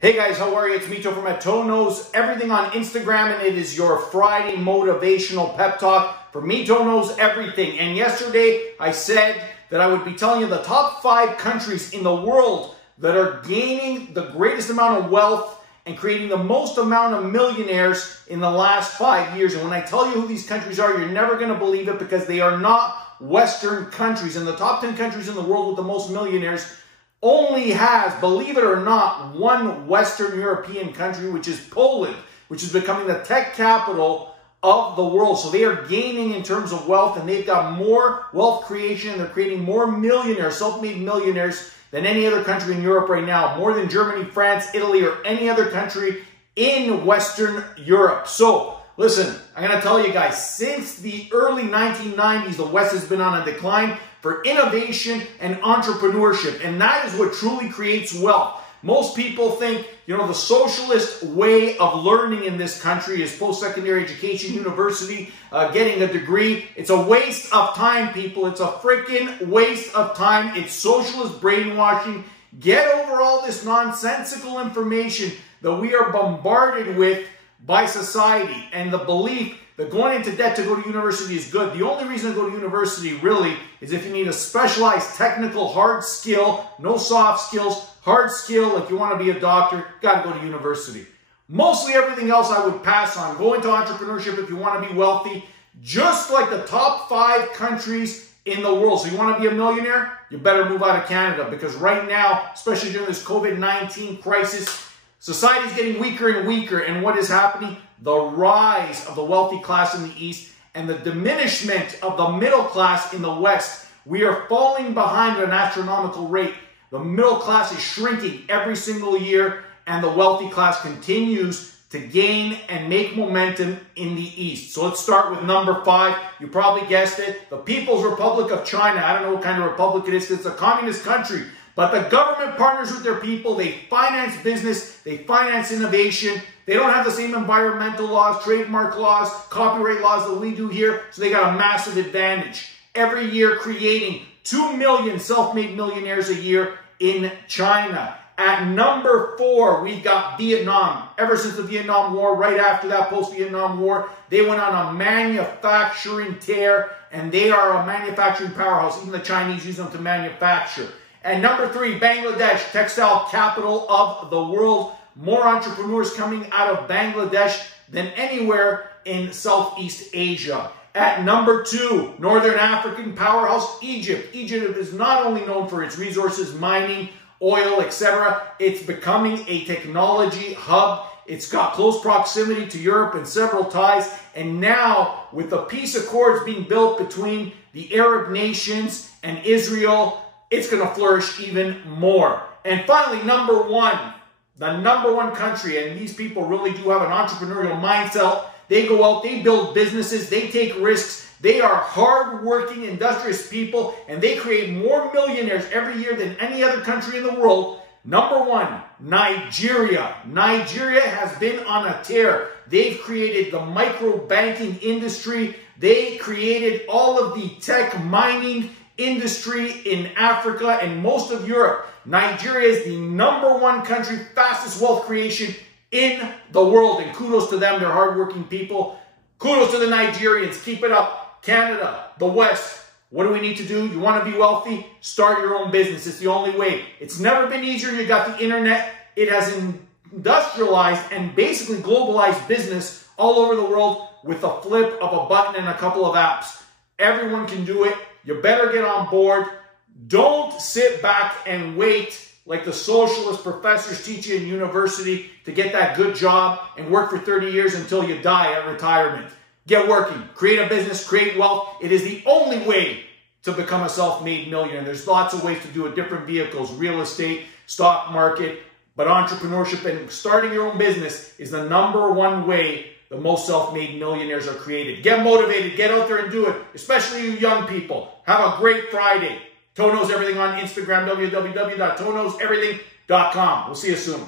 Hey guys, how are you? It's Mito from Toe Knows Everything on Instagram, and it is your Friday motivational pep talk for Mito Knows Everything. And yesterday I said that I would be telling you the top 5 countries in the world that are gaining the greatest amount of wealth and creating the most amount of millionaires in the last 5 years. And when I tell you who these countries are, you're never going to believe it because they are not Western countries. And the top 10 countries in the world with the most millionaires only has, believe it or not, one Western European country, which is Poland, which is becoming the tech capital of the world. So they are gaining in terms of wealth, and they've got more wealth creation. They're creating more millionaires, self-made millionaires, than any other country in Europe right now. More than Germany, France, Italy, or any other country in Western Europe. So listen, I'm going to tell you guys, since the early 1990s, the West has been on a decline for innovation and entrepreneurship. And that is what truly creates wealth. Most people think, the socialist way of learning in this country is post-secondary education, university, getting a degree. It's a waste of time, people. It's a freaking waste of time. It's socialist brainwashing. Get over all this nonsensical information that we are bombarded with by society, and the belief that going into debt to go to university is good. The only reason to go to university really is if you need a specialized technical hard skill, no soft skills, hard skill, like you want to be a doctor, got to go to university. Mostly everything else I would pass on. Go into entrepreneurship if you want to be wealthy, just like the top 5 countries in the world. So you want to be a millionaire? You better move out of Canada, because right now, especially during this COVID-19 crisis, society is getting weaker and weaker, and what is happening? The rise of the wealthy class in the East and the diminishment of the middle class in the West. We are falling behind at an astronomical rate. The middle class is shrinking every single year, and the wealthy class continues to gain and make momentum in the East. So let's start with number 5. You probably guessed it. The People's Republic of China. I don't know what kind of republic it is. It's a communist country. But the government partners with their people. They finance business. They finance innovation. They don't have the same environmental laws, trademark laws, copyright laws that we do here. So they got a massive advantage. Every year creating 2 million self-made millionaires a year in China. At number 4, we've got Vietnam. Ever since the Vietnam War, right after that post-Vietnam War, they went on a manufacturing tear, and they are a manufacturing powerhouse. Even the Chinese use them to manufacture. And number 3, Bangladesh, textile capital of the world. More entrepreneurs coming out of Bangladesh than anywhere in Southeast Asia. At number 2, Northern African powerhouse, Egypt. Egypt is not only known for its resources, mining, oil, etc. It's becoming a technology hub. It's got close proximity to Europe and several ties. And now, with the peace accords being built between the Arab nations and Israel, it's going to flourish even more. And finally, number 1, the number 1 country, and these people really do have an entrepreneurial mindset. They go out, they build businesses, they take risks. They are hard-working, industrious people, and they create more millionaires every year than any other country in the world. Number 1, Nigeria. Nigeria has been on a tear. They've created the micro-banking industry. They created all of the tech mining industry in Africa and most of Europe. Nigeria is the number 1 country, fastest wealth creation in the world. And kudos to them, they're hardworking people. Kudos to the Nigerians. Keep it up. Canada, the West, what do we need to do? You want to be wealthy? Start your own business. It's the only way. It's never been easier. You got the internet. It has industrialized and basically globalized business all over the world with a flip of a button and a couple of apps. Everyone can do it. You better get on board. Don't sit back and wait like the socialist professors teach you in university to get that good job and work for 30 years until you die at retirement. Get working. Create a business. Create wealth. It is the only way to become a self-made millionaire. There's lots of ways to do it. Different vehicles, real estate, stock market, but entrepreneurship and starting your own business is the number 1 way the most self-made millionaires are created. Get motivated. Get out there and do it, especially you young people. Have a great Friday. Toe Knows Everything on Instagram, www.toeknowseverything.com. We'll see you soon.